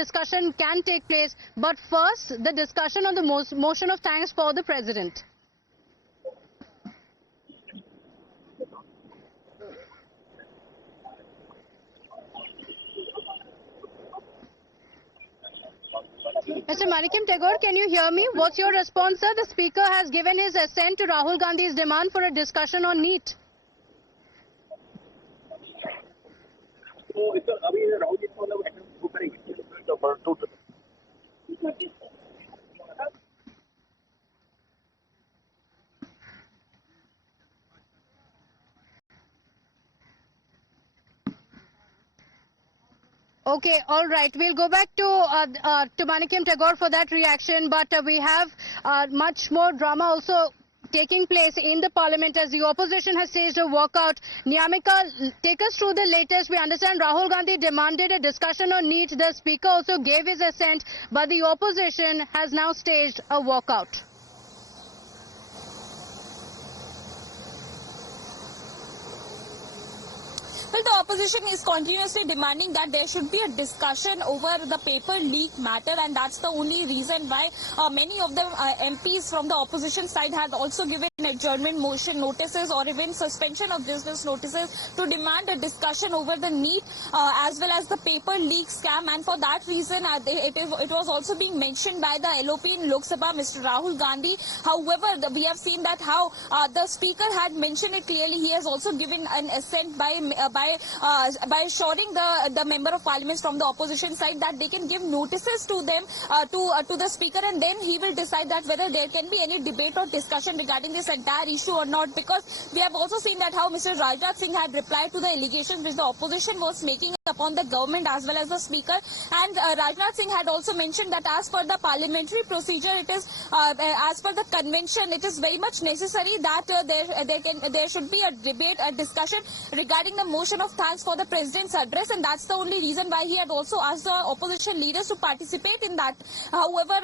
discussion can take place. But first, the discussion on the motion of thanks for the president. Mr. Manickam Tagore, can you hear me? What's your response, sir? The Speaker has given his assent to Rahul Gandhi's demand for a discussion on NEET. Okay, all right. We'll go back to Manickam Tagore for that reaction, but we have much more drama also taking place in the parliament as the opposition has staged a walkout. Niyamika, take us through the latest. We understand Rahul Gandhi demanded a discussion on NEET. The Speaker also gave his assent, but the opposition has now staged a walkout. Well, the opposition is continuously demanding that there should be a discussion over the paper leak matter, and that's the only reason why many of the MPs from the opposition side had also given adjournment motion notices or even suspension of business notices to demand a discussion over the NEET as well as the paper leak scam. And for that reason, it was also being mentioned by the LOP in Lok Sabha, Mr. Rahul Gandhi. However, we have seen that how the Speaker had mentioned it clearly. He has also given an assent by assuring the member of parliament from the opposition side that they can give notices to them to the Speaker, and then he will decide that whether there can be any debate or discussion regarding this entire issue or not. Because we have also seen that how Mr. Rajnath Singh had replied to the allegations which the opposition was making upon the government as well as the Speaker, and Rajnath Singh had also mentioned that as per the parliamentary procedure, it is as per the convention, it is very much necessary that there should be a debate, a discussion regarding the motion of thanks for the president's address, and that's the only reason why he had also asked the opposition leaders to participate in that. However,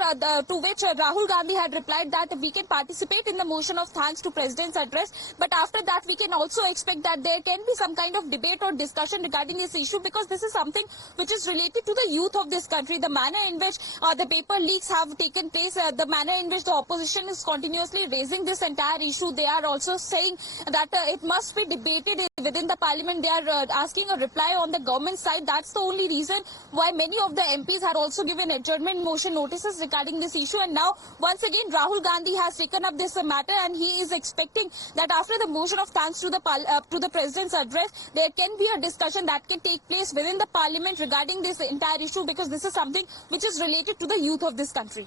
to which Rahul Gandhi had replied that we can participate in the motion of thanks to president's address, but after that we can also expect that there can be some kind of debate or discussion regarding this issue, because this is something which is related to the youth of this country. The manner in which the paper leaks have taken place, the manner in which the opposition is continuously raising this entire issue, they are also saying that it must be debated within the parliament. They are asking a reply on the government side. That's the only reason why many of the MPs had also given adjournment motion notices regarding this issue. And now, once again, Rahul Gandhi has taken up this matter, and he is expecting that after the motion of thanks to the president's address, there can be a discussion that can take place within the parliament regarding this entire issue, because this is something which is related to the youth of this country.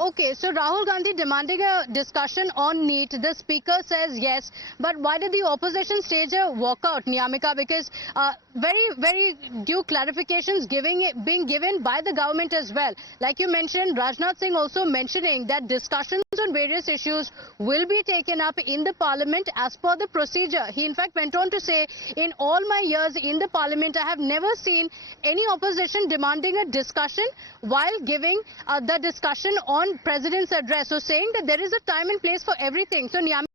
Okay, so Rahul Gandhi demanding a discussion on NEET. The Speaker says yes, but why did the opposition stage a walkout, Niyamika? Because very due clarifications being given by the government as well. Like you mentioned, Rajnath Singh also mentioning that discussions on various issues will be taken up in the parliament as per the procedure. He in fact went on to say, in all my years in the parliament, I have never seen any opposition demanding a discussion while giving the discussion on president's address. So saying that there is a time and place for everything. So